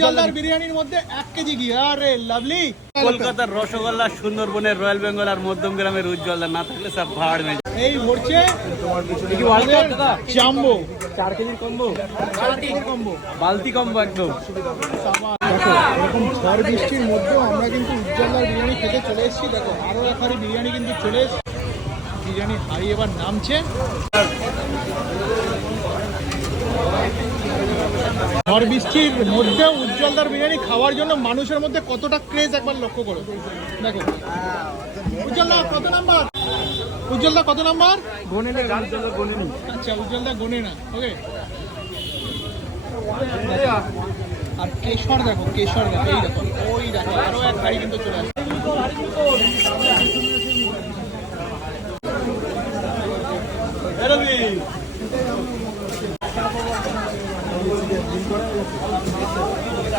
উজ্জ্বলদার বিরিয়ানির মধ্যে 1 কেজি ঘি। আরে লাভলি। কলকাতার রসগোল্লা, সুন্দরবনের রয়্যাল বেঙ্গল আর মধ্যমগ্রামের উজ্জ্বলদা না থাকলে সব ভাড় মে। এই ভরছে জাম্বো 4 কেজির কম্বো, 4 কেজির কম্বো, বালতি কম্বো একদম। দেখো এরকম ঝড় বৃষ্টির মধ্যেও আমরা কিন্তু উজ্জ্বলদার বিরিয়ানি খেতে চলে এসেছি। দেখো আরো এক হাঁড়ি বিরিয়ানি কিন্তু চলে এসেছে। বিরিয়ানি হাঁড়ি এবার নামছে। ঝড় বৃষ্টির মধ্যে উজ্জ্বলদার বিরিয়ানি খাওয়ার জন্য মানুষের মধ্যে কতটা ক্রেজ একবার লক্ষ্য করো। দেখো উজ্জ্বলদা কত নাম্বার? উজ্জ্বলদা কত নাম্বার? গনে না, উজ্জ্বলদা গনে নি। আচ্ছা উজ্জ্বলদা গোনে না। ওকে। আর কেশর দেখো, কেশর দেখো, এই দেখো, ওই দেখো আরো এক গাড়ি কিন্তু চলে আসছে।